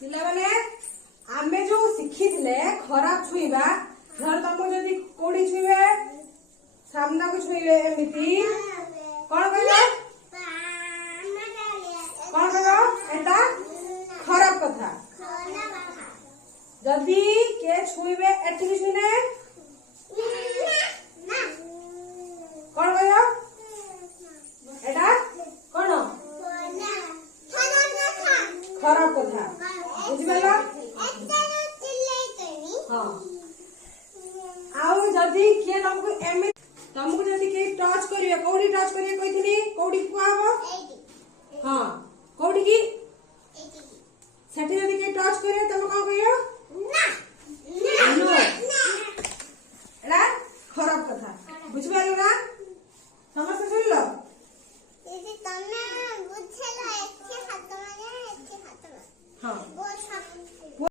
पिला माने आमे जो शिखी खराब छुईबा धर तुम जदि कोड़ी छुईबे सामना को छुईबे एमिति कौन कहलो कौन कहलो एटा खराब कथा जदि के छुईबे एठी भी छुईने कौन कहलो एटा कौन खराब कथा बुझिपाला हाँ आउ जदि किए तुमको जदि के टच करिवे कोडी टच करिवे कहिथिनी कोडी को आबो हां कोडी की सेठी जदि के टच करिवे तुम का कहियो ना एला खराब कथा बुझिपालो ना समझ सुनलो यदि तमे बुझेला एके हाथ माने एके हाथ हां